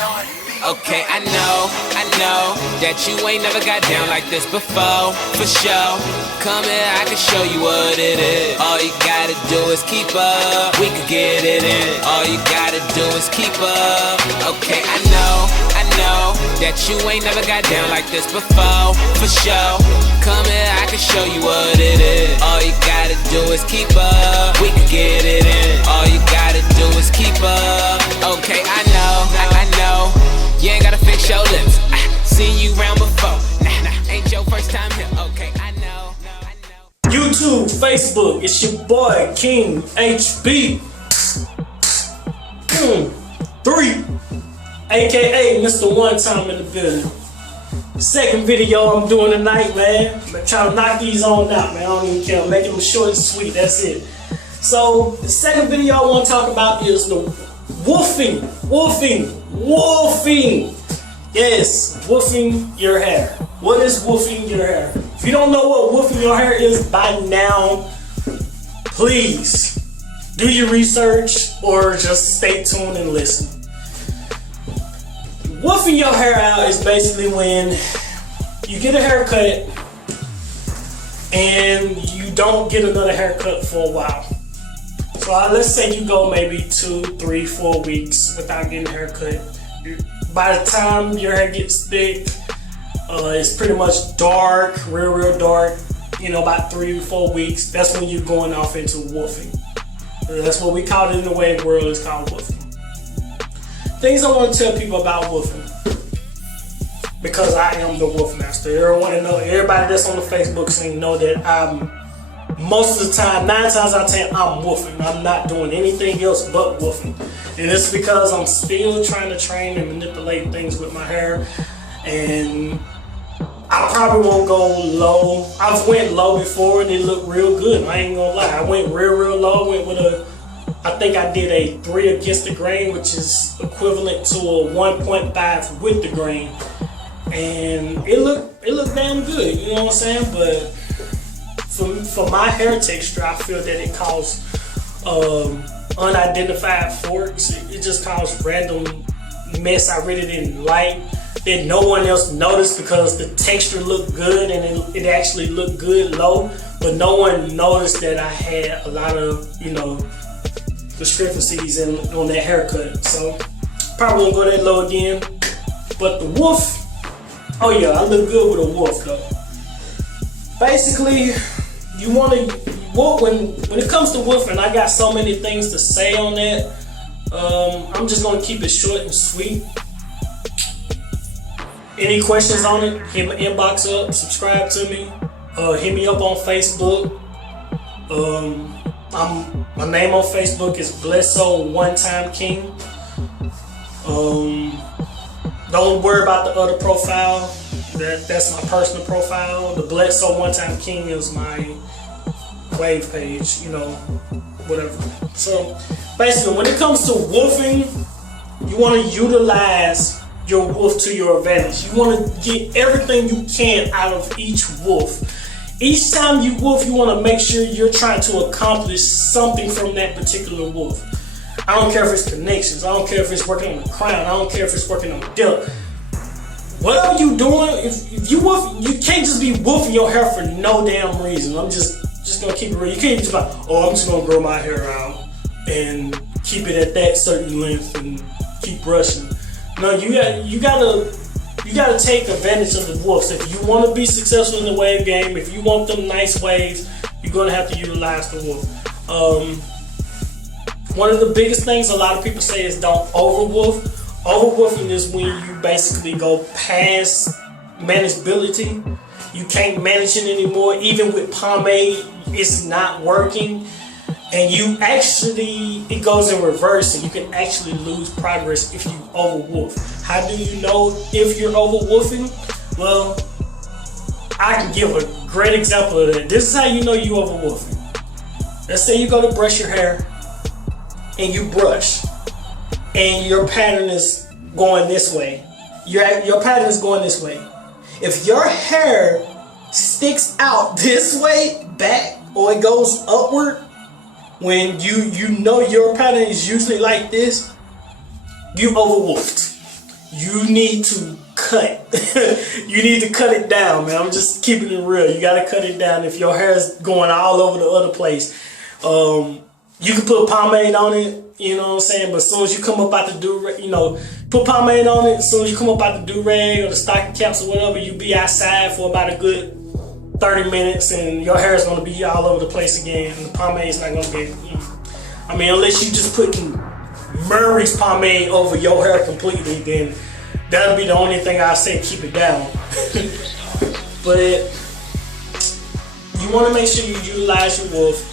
Okay, I know that you ain't never got down like this before, for sure. Come here, I can show you what it is. All you gotta do is keep up, we could get it in. All you gotta do is keep up. Okay, I know that you ain't never got down like this before, for sure. Come here, I can show you what it is. All you gotta do is keep up, we could get it in. All you gotta do is keep up. Okay, I know. You ain't gotta fix your lips. Seen you round before. Nah, ain't your first time here. Okay, I know. YouTube, Facebook, it's your boy King HB 3, aka Mr. One Time in the building. Second video I'm doing tonight, man. I'm trying to knock these on out, man. I don't even care. I'm making them short and sweet. That's it. So the second video I want to talk about is the woofing. Yes, woofing your hair. What is woofing your hair? If you don't know what woofing your hair is by now, please do your research or just stay tuned and listen. Woofing your hair out is basically when you get a haircut and you don't get another haircut for a while. So let's say you go maybe 2, 3, 4 weeks without getting a haircut. By the time your hair gets thick, it's pretty much dark, real dark. You know, about 3 or 4 weeks. That's when you're going off into woofing. That's what we call it in the wave world. It's called woofing. Things I want to tell people about woofing, because I am the woof master. Everybody that's on the Facebook scene know that I'm, most of the time, 9 times out of 10, I'm woofing. I'm not doing anything else but woofing. And it's because I'm still trying to train and manipulate things with my hair. And I probably won't go low. I've went low before and it looked real good. I ain't gonna lie. I went real low. Went with I think I did a 3 against the grain, which is equivalent to a 1.5 with the grain. And it looked damn good, you know what I'm saying? But for my hair texture, I feel that it caused unidentified forks. It just caused random mess I really didn't like, that no one else noticed because the texture looked good and it actually looked good low, but no one noticed that I had a lot of, discrepancies on that haircut. So probably won't go that low again. But the woof, oh yeah, I look good with a woof though. Basically, you want to woof when it comes to woofing. I got so many things to say on that. I'm just gonna keep it short and sweet. Any questions on it, hit my inbox up, subscribe to me, hit me up on Facebook. My name on Facebook is Blesso One Time King. Don't worry about the other profile. That's my personal profile. The Blesso One Time King is my wave page, whatever. So basically, when it comes to woofing, you want to utilize your woof to your advantage. You want to get everything you can out of each woof. Each time you woof, you want to make sure you're trying to accomplish something from that particular woof. I don't care if it's connections. I don't care if it's working on the crown. I don't care if it's working on the dip. Whatever you doing, if you woof, you can't just be woofing your hair for no damn reason. I'm just gonna keep it real. You can't just be like, oh, I'm just gonna grow my hair out and keep it at that certain length and keep brushing. No, you gotta take advantage of the woofs. If you want to be successful in the wave game, if you want them nice waves, you're gonna have to utilize the woof. One of the biggest things a lot of people say is don't over woof. Over woofing is when you basically go past manageability. You can't manage it anymore. Even with pomade, it's not working. And it goes in reverse, and you can actually lose progress if you over woof. How do you know if you're over woofing? Well, I can give a great example of that. This is how you know you over woofing. Let's say you go to brush your hair, and you brush, and your pattern is going this way. Your pattern is going this way. If your hair sticks out this way, back, or it goes upward, when you know your pattern is usually like this, you overwoofed. you need to cut. You need to cut it down, man. I'm just keeping it real. You gotta cut it down if your hair is going all over the other place. You can put pomade on it, you know what I'm saying? But as soon as you come up out the do-rag, you know, put pomade on it. As soon as you come up out the do-rag or the stocking caps or whatever, you be outside for about a good 30 minutes and your hair is gonna be all over the place again. And the pomade's not gonna be, I mean, unless you just putting Murray's pomade over your hair completely, then that'll be the only thing I say keep it down. But you want to make sure you utilize your wolf.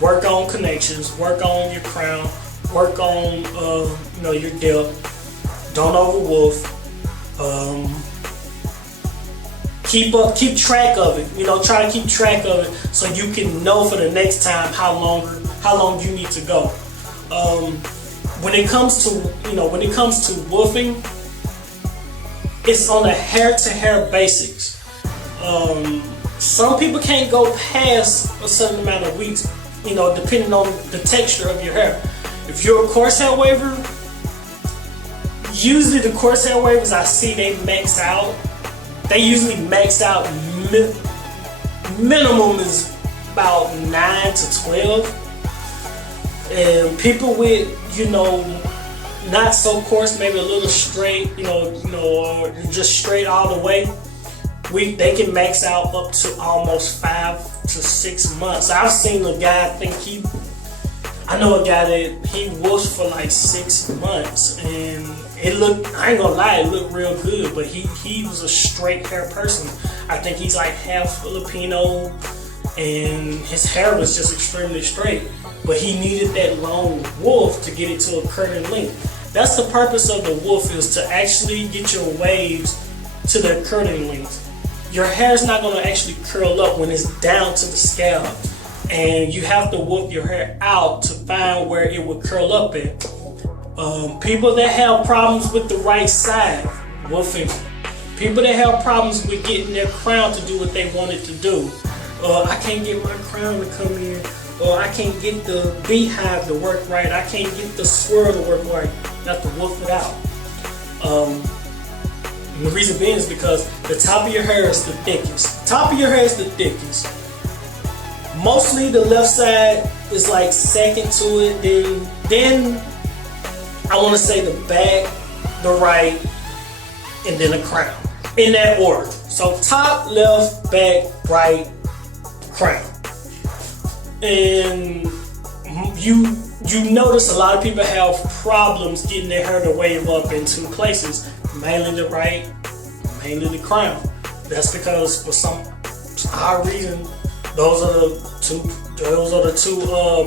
Work on connections, work on your crown, work on you know, your depth. Don't over wolf. Keep track of it. You know, try to keep track of it so you can know for the next time how long you need to go. When it comes to wolfing, it's on a hair-to-hair basics. Some people can't go past a certain amount of weeks, you know, depending on the texture of your hair. If you're a coarse hair waver, usually the coarse hair wavers I see, they max out. They usually max out, minimum is about 9 to 12. And people with, you know, not so coarse, maybe a little straight, you know, or just straight all the way, they can max out up to almost 5 to 6 months. I've seen a guy, I know a guy that he wolfed for like 6 months, and it looked, I ain't gonna lie, it looked real good, but he was a straight hair person. I think he's like half Filipino, and his hair was just extremely straight. But he needed that long wolf to get it to a curtain length. That's the purpose of the wolf, is to actually get your waves to the curtain length. Your hair's not gonna actually curl up when it's down to the scalp, and you have to wolf your hair out to find where it would curl up at. People that have problems with the right side, wolfing. People that have problems with getting their crown to do what they want it to do. I can't get my crown to come in. Or I can't get the beehive to work right. I can't get the swirl to work right. You have to wolf it out. And the reason being is because the top of your hair is the thickest. Top of your hair is the thickest. Mostly the left side is like second to it. Then I want to say the back, the right, and then the crown. In that order. So top, left, back, right, crown. And you notice a lot of people have problems getting their hair to wave up in two places, mainly the right, mainly the crown. That's because for some odd reason, those are the two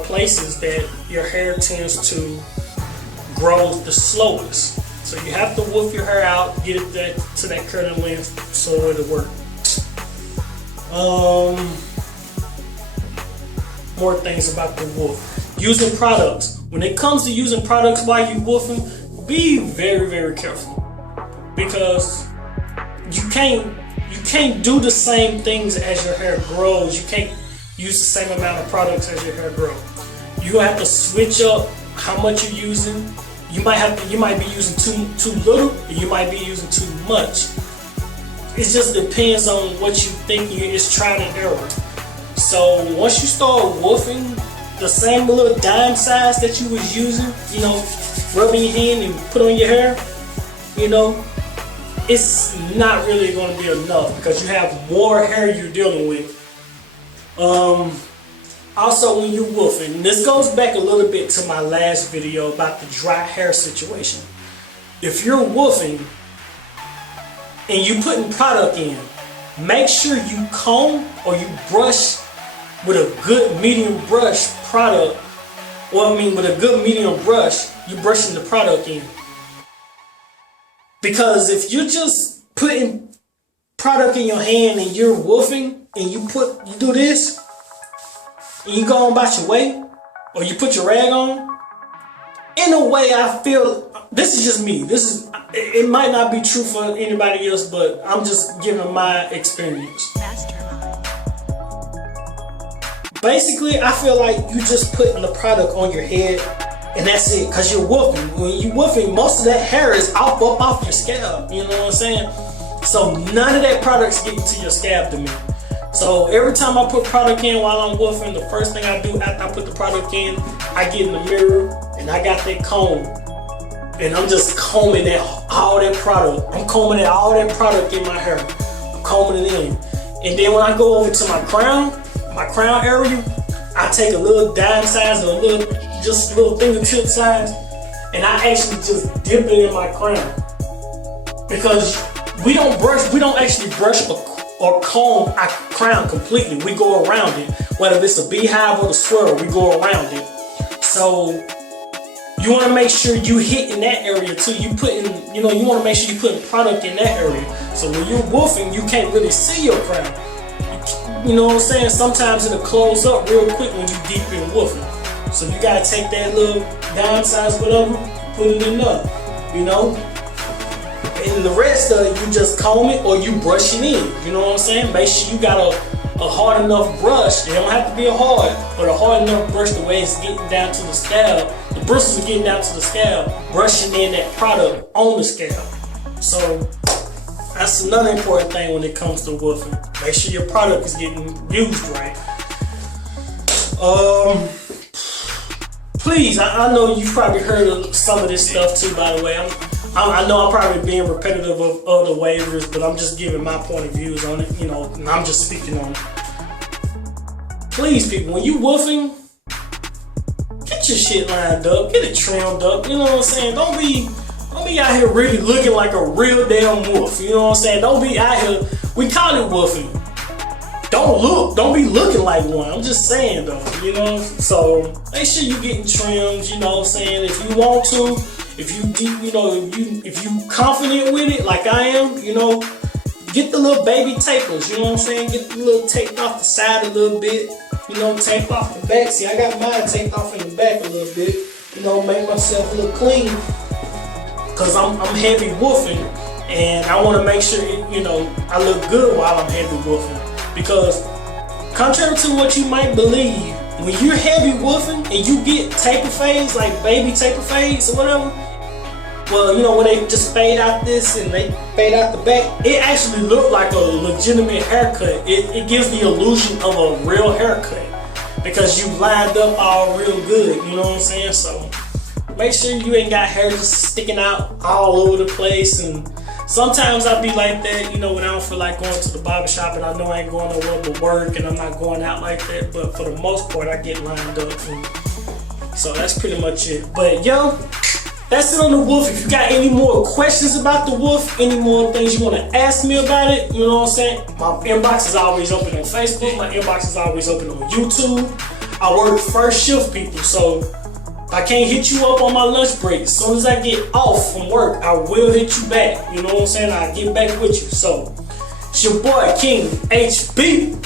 places that your hair tends to grow the slowest. So you have to wolf your hair out, get it to that curtain length so it'll work. More things about the wolf. Using products. When it comes to using products while you're wolfing, be very, very careful, because you can't do the same things as your hair grows. You can't use the same amount of products as your hair grows. You have to switch up how much you're using. You might be using too little, or you might be using too much. It just depends on what you think it's trial and error. So once you start wolfing, the same little dime size that you was using, you know, rubbing your hand and put on your hair, you know, it's not really going to be enough because you have more hair you're dealing with. Also, when you're wolfing, this goes back a little bit to my last video about the dry hair situation. If you're wolfing and you putting product in, make sure you comb or you brush with a good medium brush product, with a good medium brush, you're brushing the product in. Because if you're just putting product in your hand and you're wolfing and you do this and you go on about your way, or you put your rag on, in a way I feel, this is just me, it might not be true for anybody else, but I'm just giving my experience. Basically, I feel like you just putting the product on your head And that's it, because you're woofing. When you woofing, most of that hair is up off your scalp. You know what I'm saying? So none of that product's getting to your scalp to me. So every time I put product in while I'm woofing, the first thing I do after I put the product in, I get in the mirror and I got that comb. And I'm just combing all that product. I'm combing all that product in my hair. I'm combing it in. And then when I go over to my crown area, I take a little dime size or just a little fingertip size, and I actually just dip it in my crown. Because we don't actually brush or comb our crown completely. We go around it. Whether it's a beehive or the swirl, we go around it. So you want to make sure you hit in that area too. You want to make sure you putting product in that area. So when you're woofing, you can't really see your crown. You know what I'm saying? Sometimes it'll close up real quick when you deep in woofing. So you gotta take that little dime size, whatever, put it in there, you know? And the rest of it, you just comb it or you brush it in, you know what I'm saying? Make sure you got a hard enough brush. It don't have to be but a hard enough brush the way it's getting down to the scalp. The bristles are getting down to the scalp, brushing in that product on the scalp. So that's another important thing when it comes to woofing. Make sure your product is getting used right. Please, I know you've probably heard of some of this stuff too, by the way. I know I'm probably being repetitive of other waivers, but I'm just giving my point of views on it, you know, and I'm just speaking on it. Please, people, when you woofing, get your shit lined up, get it trimmed up, you know what I'm saying? Don't be out here really looking like a real damn wolf, you know what I'm saying? Don't be out here, we call it woofing. Don't be looking like one. I'm just saying though, you know? So make sure you getting trimmed, you know what I'm saying? If you want to, if you confident with it like I am, you know, get the little baby tapers, you know what I'm saying? Get the little taped off the side a little bit, you know, tape off the back. See, I got mine taped off in the back a little bit, you know, make myself look clean. Cause I'm heavy woofing and I want to make sure, you know, I look good while I'm heavy woofing. Because contrary to what you might believe, when you're heavy woofing and you get taper fades, like baby taper fades or whatever, well, you know, when they just fade out this and they fade out the back, it actually looked like a legitimate haircut. It gives the illusion of a real haircut because you lined up all real good, you know what I'm saying? So make sure you ain't got hair just sticking out all over the place. And sometimes I be like that, you know, when I don't feel like going to the barbershop and I know I ain't going nowhere but work and I'm not going out like that. But for the most part, I get lined up. And so that's pretty much it. But yo, that's it on the woof. If you got any more questions about the woof, any more things you want to ask me about it, you know what I'm saying? My inbox is always open on Facebook. My inbox is always open on YouTube. I work first shift, people. So I can't hit you up on my lunch break. As soon as I get off from work, I will hit you back. You know what I'm saying? I'll get back with you. So, it's your boy, King HB.